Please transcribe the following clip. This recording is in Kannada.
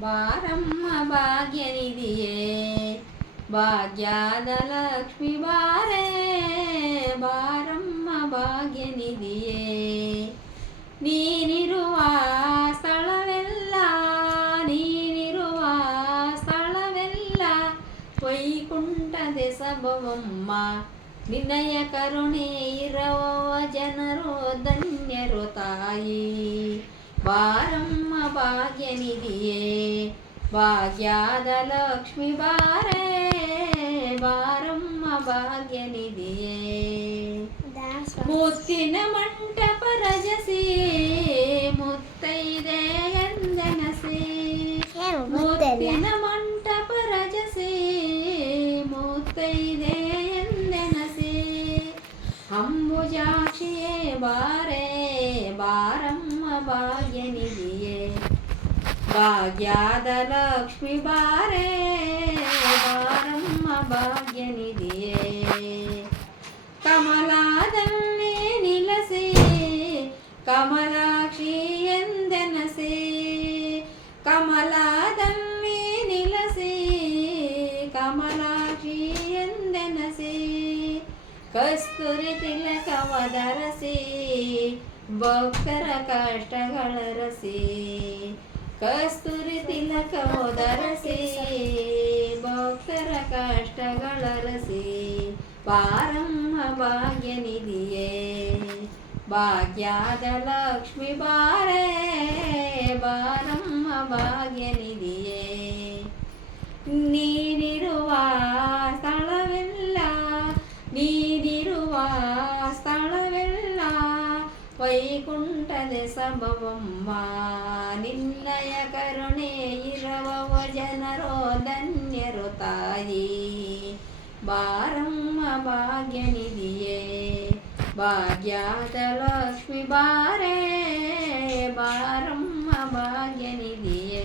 ಬಾರಮ್ಮ ಭಾಗ್ಯನಿಧಿಯೇ ಭಾಗ್ಯದ ಲಕ್ಷ್ಮಿ ಬಾರೇ ಬಾರಮ್ಮ ಭಾಗ್ಯನಿಧಿಯೇ ನೀನಿರುವ ಸ್ಥಳವೆಲ್ಲ ನೀನಿರುವ ಸ್ಥಳವೆಲ್ಲ ವೈಕುಂಠದೆ ಸಭವಮ್ಮ ನಿನ್ನಯ ಕರುಣೆ ಇರವ ಜನರು ಧನ್ಯರು ತಾಯಿ ಬಾರಮ್ಮ ಭಾಗ್ಯನಿಧಿಯೇ ಭಾಗ್ಯದ ಲಕ್ಷ್ಮಿ ಬಾರೇ ಬಾರಮ್ಮ ಭಾಗ್ಯನಿಧಿಯೇ ಮುತ್ತಿನ ಮಂಟಪ ರಜಸಿ ಮುತ್ತೈದೆ ಎಂದೆನಸಿ ಮುತ್ತಿನ ಮಂಟಪ ರಜಸಿ ಮುತ್ತೈದೆ ಎಂದೆನಸಿ ಅಂಬುಜಾಕ್ಷಿಯೇ ಬಾರೇ ಬಾರಮ್ಮ ಭಾಗ್ಯನಿಧಿಯೇ ಭಾಗ್ಯದ ಲಕ್ಷ್ಮಿ ಬಾರೇ ಬಾರಮ್ಮ ಭಾಗ್ಯನಿಧಿಯೇ ಕಮಲಾದಲ್ಲಿ ನಿಲಸಿ ಕಮಲಾಕ್ಷಿ ಎಂದೆನಸಿ ಕಮಲಾದಲ್ಲಿ ನಿಲಸಿ ಕಮಲಾಕ್ಷಿ ಎಂದೆನಸಿ ಕಸ್ತೂರಿ ತಿಲಕವದರಸಿ ಭಕ್ತರ ಕಷ್ಟಗಳರಸಿ ಕಸ್ತೂರಿ ತಿಲಕವದರಸಿ ಭಕ್ತರ ಕಷ್ಟಗಳರಸಿ ಬಾರಮ್ಮ ಭಾಗ್ಯನಿಧಿಯೇ ಭಾಗ್ಯದ ಲಕ್ಷ್ಮಿ ಬಾರೇ ಬಾರಮ್ಮ ಭಾಗ್ಯನಿಧಿಯೇ ನೀನಿರುವ ಸ್ಥಳವೆಲ್ಲ ನೀನಿರುವ ಸ್ಥಳವೆಲ್ಲ ವೈಕುಂಠದ ಸಭವಮ್ಮ ನಿನ್ನಯ ಕರುಣೆ ಇರವ ಜನರೋ ಧನ್ಯರು ತಾಯಿ ಬಾರಮ್ಮ ಭಾಗ್ಯನಿಧಿಯೇ ಭಾಗ್ಯದ ಲಕ್ಷ್ಮಿ ಬಾರೇ ಬಾರಮ್ಮ ಭಾಗ್ಯನಿಧಿಯೇ